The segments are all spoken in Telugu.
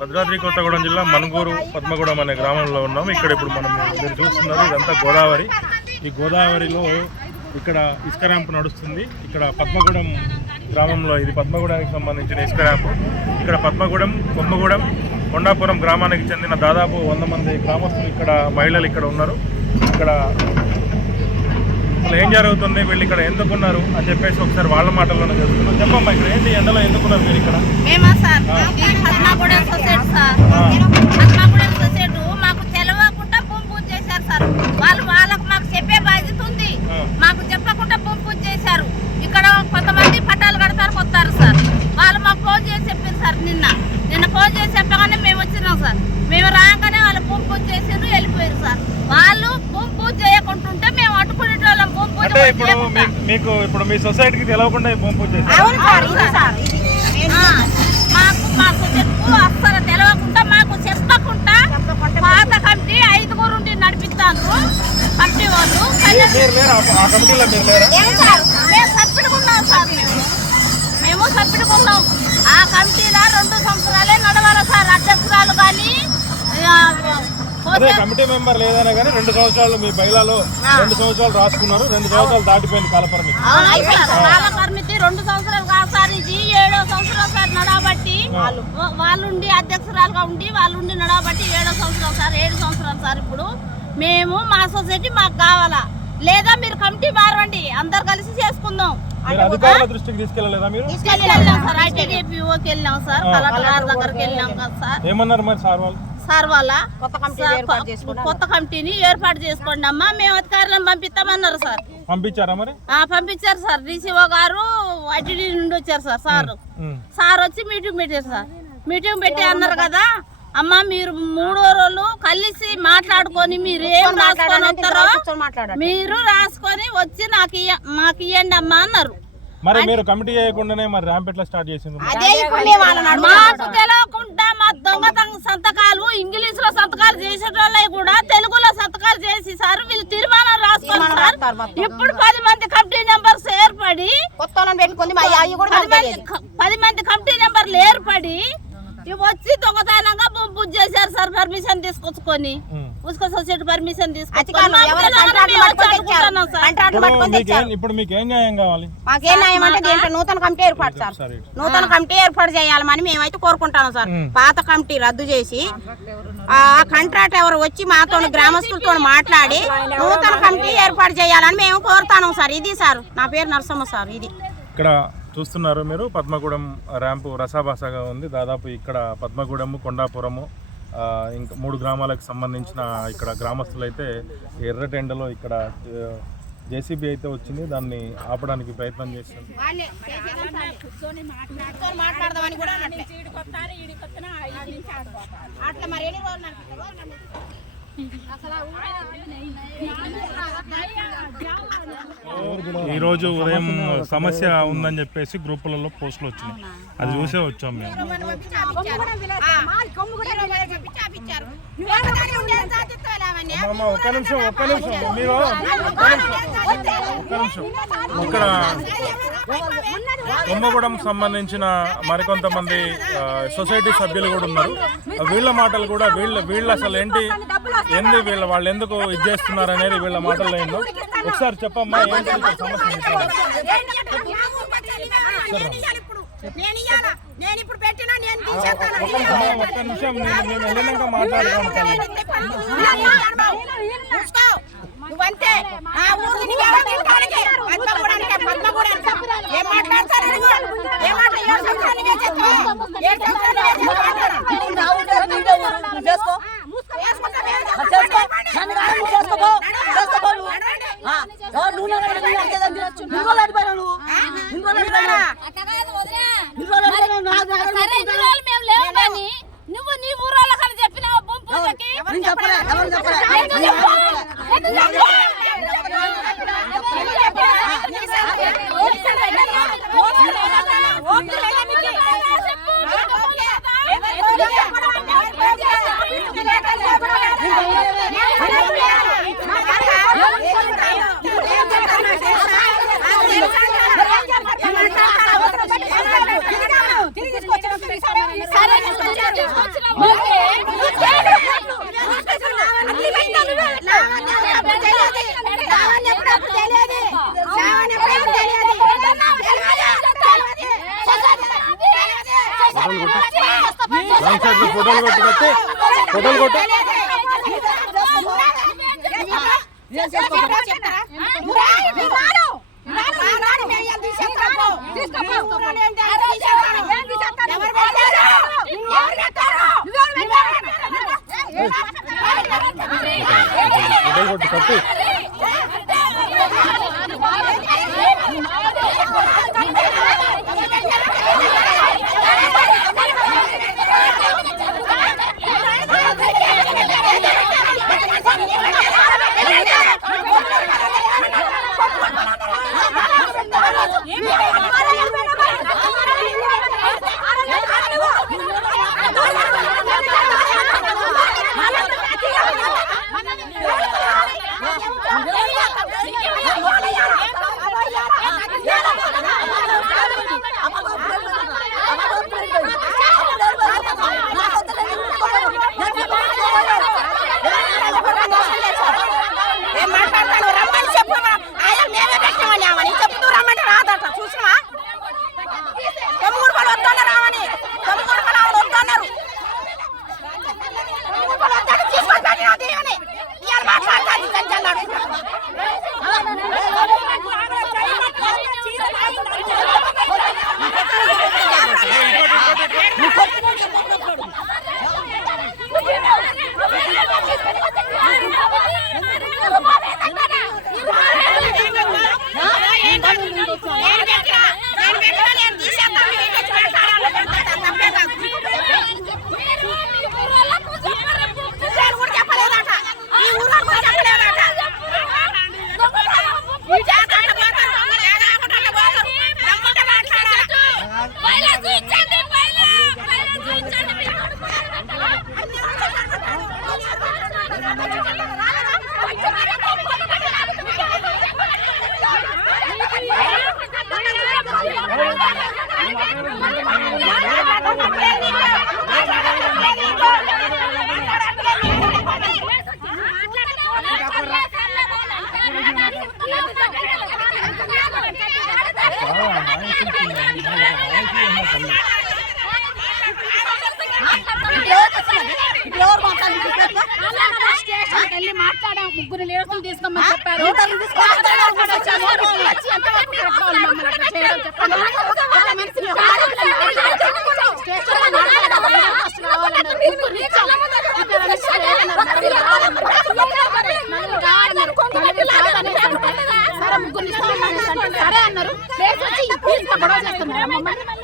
భద్రాద్రి కొత్తగూడెం జిల్లా మనుగూరు పద్మగూడెం అనే గ్రామంలో ఉన్నాం. ఇక్కడ ఇప్పుడు మీరు చూస్తున్నారు ఇదంతా గోదావరి. ఈ గోదావరిలో ఇక్కడ ఇసుక ర్యాంప్ నడుస్తుంది. ఇక్కడ పద్మగూడెం గ్రామంలో ఇది పద్మగూడానికి సంబంధించిన ఇసుక ర్యాంప్. ఇక్కడ పద్మగూడెం, కొమ్మగూడెం, కొండాపురం గ్రామానికి చెందిన దాదాపు 100 మంది గ్రామస్తులు ఇక్కడ మహిళలు ఇక్కడ ఉన్నారు. ఇక్కడ అసలు ఏం జరుగుతుంది, వీళ్ళు ఇక్కడ ఎందుకున్నారు అని చెప్పేసి ఒకసారి వాళ్ళ మాటల్లోనే తెలుసుకున్నాం. చెప్పమ్మా, ఇక్కడ ఏంటి ఎండలో ఎందుకున్నారు మీరు ఇక్కడ? మాకు తెలవకుండా భూమి పూజ చేశారు సార్. వాళ్ళకు మాకు చెప్పే బాధ్యత ఉంది. మాకు చెప్పకుండా భూమి పూజ చేశారు. ఇక్కడ కొంతమంది పట్టాలు కడతారు కొత్తారు సార్. వాళ్ళు మాకు ఫోన్ చేసి చెప్పారు సార్. నిన్న ఫోన్ చేసి చెప్పగానే మేము వచ్చినాం సార్. మేము రాగానే వాళ్ళు భూమి పూజ చేసారు, వెళ్ళిపోయారు సార్. వాళ్ళు భూమి పూజ చేయకుంటుంటే మేము అడ్డుకునే వాళ్ళం. భూమి పూజ మీకు ఇప్పుడు మీ సొసైటీకి తెలవకుండా భూమి పూజ చేశారు. మాకు మా సొసైటీకు అస్సలు తెలవకుండా మాకు చెప్పకుండా పాత కమిటీ 5 ఉండి నడిపిస్తాను కమిటీ వాళ్ళు. మేము సభ్యుడుకున్నాం సార్. మేము సభ్యుడుకున్నాం. ఆ కమిటీలో 2 సంవత్సరాలే నడవాలి సార్. అధ్యక్షురాలు కానీ కమిటీ మెంబర్ లేదనే కానీ 2 సంవత్సరాలు మీ బయలాలో 2 సంవత్సరాలు రాసుకున్నారు. 2 సంవత్సరాలు దాటిపోయింది కాలపరిమితి. కాలపరిమితి 2 సంవత్సరాలు కాదు సార్. ఇది 7వ సంవత్సరం సార్ నడవబట్టి. వాళ్ళుండి అధ్యక్షురాలుగా ఉండి వాళ్ళుండి నడవబట్టి 7వ సంవత్సరం సార్. 7 సంవత్సరాలు సార్. ఇప్పుడు మేము మా సొసైటీ మాకు కావాలా, లేదా మీరు కమిటీ మారండి, అందరు కలిసి చేసుకుందాం. అధికారుల దృష్టికి తీసుకెళ్ళలేదా మీరు? తీసుకెళ్ళాం సార్. ఐటీడీపీఓకి వెళ్ళాం సార్. కలెక్టర్ గారి దగ్గరికి వెళ్ళాం కదా సార్. ఏమన్నారు మరి సార్ వాళ్ళు? సార్ వాళ్ళ కొత్త కమిటీని ఏర్పాటు చేసుకోండి అమ్మా, మేము అధికారులను పంపిస్తామన్నారు సార్. పంపించారా మరి? పంపించారు సార్. డీసీఓ గారు ఐటీడీ నుండి వచ్చారు సార్. సార్ వచ్చి మీటింగ్ పెట్టారు సార్. మీటింగ్ పెట్టి అన్నారు కదా అమ్మ, మీరు 3 రోజులు కలిసి మాట్లాడుకొని మీరు ఏం రాసుకొని వస్తారో మీరు రాసుకొని వచ్చి మాకు ఇవ్వండి అమ్మా అన్నారు. మరి మీరు కమిటీ చేయకుండానే మరి ర్యాంప్ ఎట్లా స్టార్ట్ చేసింది? మాకు తెలియకుండా మా దొంగతనం సంతకాలు ఇంగ్లీష్ లో సంతకాలు చేసేటోళ్ళవి కూడా తెలుగులో సంతకాలు చేసి సార్ వీళ్ళు తీర్మానం రాసుకున్నారు సార్. ఇప్పుడు 10 మంది కమిటీ నెంబర్స్ ఏర్పడి 10 మంది కమిటీ నెంబర్లు ఏర్పడి వచ్చి దొంగతనంగా భూమి పూజ చేశారు సార్. పర్మిషన్ తీసుకొచ్చుకొని ఉస్కో సొసైటీ పర్మిషన్ తీసుకొచ్చుకొని ఇప్పుడు మీకు ఏం న్యాయం కావాలి? మాకేం న్యాయం అంటే దీంట్లో నూతన కమిటీ ఏర్పాటు సార్. నూతన కమిటీ ఏర్పాటు చేయాలని మేమైతే కోరుకుంటాను సార్. పాత కమిటీ రద్దు చేసి ఆ కాంట్రాక్ట్ ఎవరు వచ్చి మాతో గ్రామస్తులతో మాట్లాడి నూతన కమిటీ ఏర్పాటు చేయాలని మేము కోరుతాను సార్. ఇది సార్, నా పేరు నరసమ్మ సార్. ఇది ఇక్కడ చూస్తున్నారు మీరు పద్మగూడెం ర్యాంపు రసాభాసగా ఉంది. దాదాపు ఇక్కడ పద్మగూడెము, కొండాపురము ఇంకా 3 గ్రామాలకు సంబంధించిన ఇక్కడ గ్రామస్తులు అయితే ఎర్రటెండలో ఇక్కడ జేసీబీ అయితే వచ్చింది, దాన్ని ఆపడానికి ప్రయత్నం చేస్తుంది. ఈరోజు ఉదయం సమస్య ఉందని చెప్పేసి గ్రూపులలో పోస్టులు వచ్చినాయి, అది చూసే వచ్చాం మేము. ఒక్క నిమిషం మీరు ఇక్కడ కొమ్మగూడెం సంబంధించిన మరికొంతమంది సొసైటీ సభ్యులు కూడా ఉన్నారు. వీళ్ళ మాటలు కూడా వీళ్ళు అసలు ఏంటి వాళ్ళు ఎందుకు ఇది చేస్తున్నారు అనేది వీళ్ళ మాటల్లో ఏందో ఒకసారి చెప్పమ్మా. ఏంటి సమస్య? ఒక్క నిమిషం మేము వెళ్ళినాక మాట్లాడుకోవాలి. నువ్వంతే నువ్వు నీ ఊరోళ్ళ కానీ చెప్పినావు భూమి పూజకి రాంగ్ సైడ్ ఫోటోలు కొట్టుకొస్తే ఫోటోలు కొట్టు. ఫోటోలు కొట్టు కట్టు. మాట్లాడా ముగ్గురు లీడర్స్ తీసుకోమని చెప్పారు. సరే అన్నారు.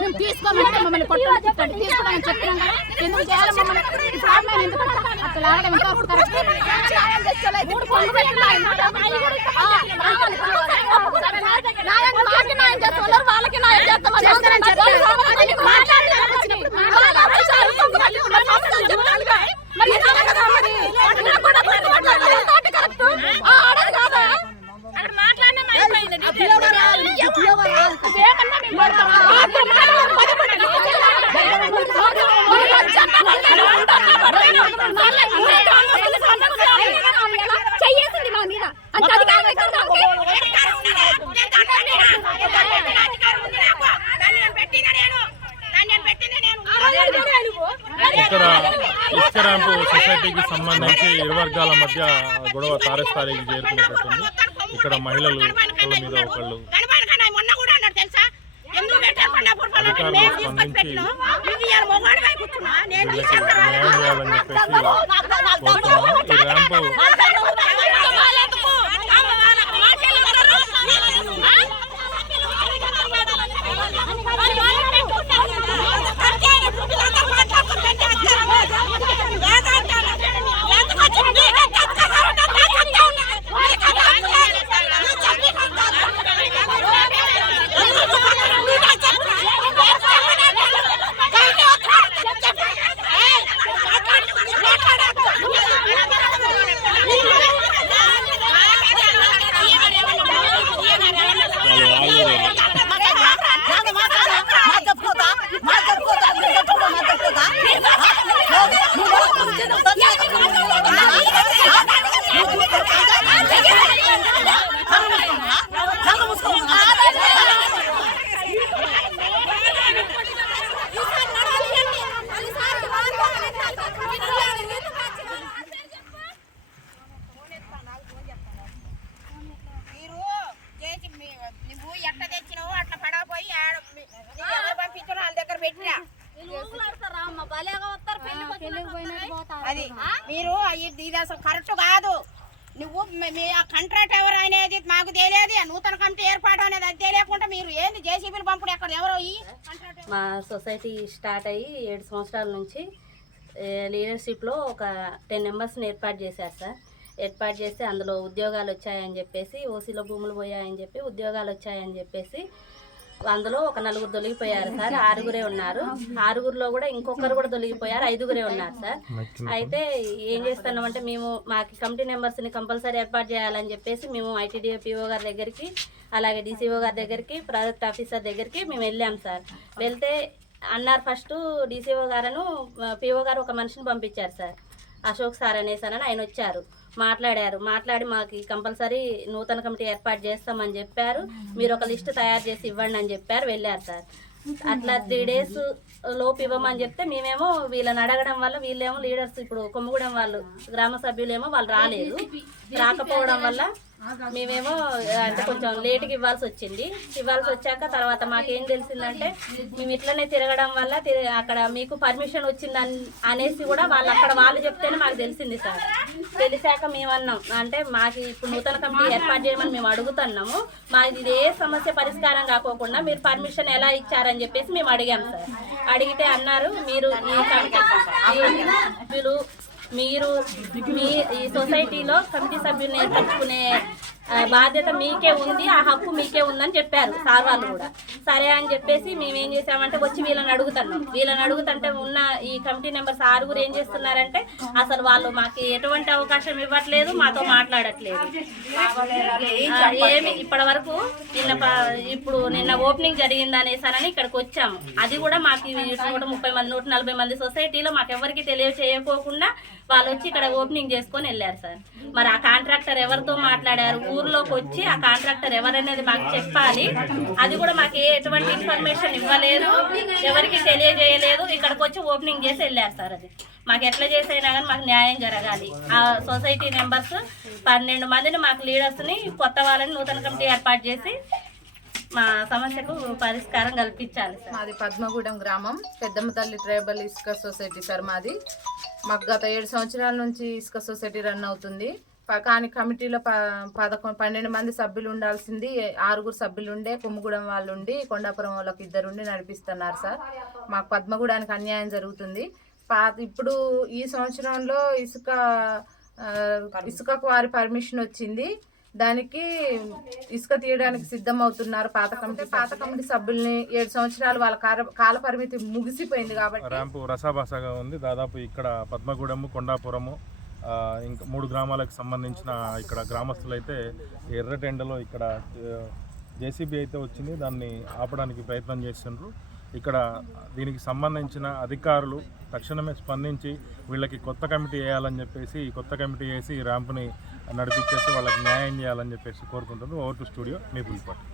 మేము తీసుకోమంటే మమ్మల్ని కొట్టండి తీసుకోమని చెప్పినాం కదా. ఎందుకు చేయాలి మమ్మల్ని? ఇప్పుడు ఆమె ఎందుకు అసలు ఆడడం ఎంత కరెక్ట్? వాళ్ళకి న్యాయం చేస్తామని చెయ్యేసింది మా మీద అంత అధికారం ఇక్కడ ఇసుక ర్యాంపు సొసైటీకి సంబంధించి ఇరు వర్గాల మధ్య గొడవ తారస్థాయికి చేరుకునేటట్టుంది. ఇక్కడ మహిళలు ఒకళ్ళ మీద ఒకళ్ళు అధికారులు స్పందించి వీళ్ళకి న్యాయం చేయాలని చెప్పేసి కోరుతున్నాము. ఈ ర్యాంపు ఇది అసలు కరెక్ట్ కాదు. నువ్వు మీ ఆ కాంట్రాక్ట్ ఎవరు అనేది మాకు తెలియదు. ఆ నూతన కమిటీ ఏర్పాటు అనేది అది తెలియకుండా మీరు ఏంది జేసీబీలు పంపుడు ఎక్కడ ఎవరో ఈ మా సొసైటీ స్టార్ట్ అయ్యి 7 సంవత్సరాల నుంచి లీడర్షిప్లో ఒక 10 మెంబర్స్ని ఏర్పాటు చేశారు సార్. ఏర్పాటు చేస్తే అందులో ఉద్యోగాలు వచ్చాయని చెప్పేసి, ఓసీలో భూములు పోయాయని చెప్పి ఉద్యోగాలు వచ్చాయని చెప్పేసి అందులో ఒక 4 తొలగిపోయారు సార్. 6గురే ఉన్నారు. 6గురిలో కూడా ఇంకొకరు కూడా తొలగిపోయారు. 5గురే ఉన్నారు సార్. అయితే ఏం చేస్తున్నామంటే మేము మాకు కమిటీ మెంబర్స్ని కంపల్సరీ ఏర్పాటు చేయాలని చెప్పేసి మేము ఐటీడీఓ పీఓ గారి దగ్గరికి, అలాగే డీసీఓ గారి దగ్గరికి, ప్రాజెక్ట్ ఆఫీసర్ దగ్గరికి మేము వెళ్ళాం సార్. వెళ్తే అన్నారు ఫస్ట్ డీసీఓ గారును పీఓ గారు ఒక మనిషిని పంపించారు సార్. అశోక్ సార్ అనేసారని ఆయన వచ్చారు, మాట్లాడి మాకు కంపల్సరీ నూతన కమిటీ ఏర్పాటు చేస్తామని చెప్పారు. మీరు ఒక లిస్టు తయారు చేసి ఇవ్వండి అని చెప్పారు. వెళ్ళారు సార్. అట్లా 3 days లోపు ఇవ్వమని చెప్తే మేమేమో వీళ్ళని అడగడం వల్ల వీళ్ళేమో లీడర్స్ ఇప్పుడు కొమ్మగూడెం వాళ్ళు గ్రామ సభ్యులేమో వాళ్ళు రాకపోవడం వల్ల మేమేమో అంటే కొంచెం లేట్గా ఇవ్వాల్సి వచ్చింది. ఇవ్వాల్సి వచ్చాక తర్వాత మాకేం తెలిసిందంటే మేము ఇట్లనే తిరగడం వల్ల అక్కడ మీకు పర్మిషన్ వచ్చిందని అనేసి కూడా వాళ్ళు చెప్తేనే మాకు తెలిసింది సార్. తెలిసాక మేము అన్నాం అంటే మాకు ఇప్పుడు నూతన కమిటీ ఏర్పాటు చేయమని మేము అడుగుతున్నాము, మాది ఇది ఏ సమస్య పరిష్కారం కాకోకుండా మీరు పర్మిషన్ ఎలా ఇచ్చారని చెప్పేసి మేము అడిగాం సార్. అడిగితే అన్నారు మీరు ఈ సొసైటీలో కమిటీ సభ్యులను ఏర్పరచుకునే బాధ్యత మీకే ఉంది, ఆ హక్కు మీకే ఉందని చెప్పారు సార్ వాళ్ళు కూడా. సరే అని చెప్పేసి మేమేం చేసామంటే వచ్చి వీళ్ళని అడుగుతుంటే ఉన్న ఈ కమిటీ మెంబర్స్ 6గురు ఏం చేస్తున్నారంటే అసలు వాళ్ళు మాకు ఎటువంటి అవకాశం ఇవ్వట్లేదు, మాతో మాట్లాడట్లేదు. ఏమి ఇప్పటి వరకు నిన్న ఓపెనింగ్ జరిగింది అనేసారని ఇక్కడికి వచ్చాము. అది కూడా మాకు 130 మంది 140 మంది సొసైటీలో మాకు ఎవరికి తెలియచేయకోకుండా వాళ్ళు వచ్చి ఇక్కడ ఓపెనింగ్ చేసుకొని వెళ్ళారు సార్. మరి ఆ కాంట్రాక్టర్ ఎవరితో మాట్లాడారు, ఊర్లోకి వచ్చి ఆ కాంట్రాక్టర్ ఎవరనేది మాకు చెప్పాలి. అది కూడా మాకు ఎటువంటి ఇన్ఫర్మేషన్ ఇవ్వలేదు, ఎవరికి తెలియజేయలేదు. ఇక్కడికి వచ్చి ఓపెనింగ్ చేసి వెళ్ళారు సార్. అది మాకు ఎట్లా చేసైనా కానీ మాకు న్యాయం జరగాలి. ఆ సొసైటీ మెంబర్స్ 12 మందిని మాకు లీడర్స్ని కొత్త వాళ్ళని నూతన కమిటీ ఏర్పాటు చేసి మా సమస్యకు పరిష్కారం కల్పించాలి సార్. మాది పద్మగూడెం గ్రామం, పెద్దమ్మ తల్లి ట్రైబల్ ఇసుక సొసైటీ సార్ మాది. మాకు గత 7 సంవత్సరాల నుంచి ఇసుక సొసైటీ రన్ అవుతుంది. కానీ కమిటీలో 12 మంది సభ్యులు ఉండాల్సింది 6గురు సభ్యులు ఉండే, కొమ్మగూడెం వాళ్ళు ఉండి, కొండాపురం వాళ్ళకి 2 ఉండి నడిపిస్తున్నారు సార్. మాకు పద్మగూడానికి అన్యాయం జరుగుతుంది. ఇప్పుడు ఈ సంవత్సరంలో ఇసుకకు వారి పర్మిషన్ వచ్చింది. దానికి ఇసుక తీయడానికి సిద్ధం అవుతున్నారు పాత కమిటీ సభ్యుల్ని. 7 సంవత్సరాలు వాళ్ళ కాల పరిమితి ముగిసిపోయింది కాబట్టి ర్యాంపు రసాభాసగా ఉంది. దాదాపు ఇక్కడ పద్మగూడెము, కొండాపురము ఇంకా 3 గ్రామాలకు సంబంధించిన ఇక్కడ గ్రామస్తులు అయితే ఎర్రటెండలో ఇక్కడ జేసీబీ అయితే వచ్చింది, దాన్ని ఆపడానికి ప్రయత్నం చేస్తున్నారు. ఇక్కడ దీనికి సంబంధించిన అధికారులు తక్షణమే స్పందించి వీళ్ళకి కొత్త కమిటీ వేయాలని చెప్పేసి కొత్త కమిటీ వేసి ఈ ర్యాంపుని నడిపించేసి వాళ్ళకి న్యాయం చేయాలని చెప్పేసి కోరుకుంటున్నారు. Over to studio me Pulipati.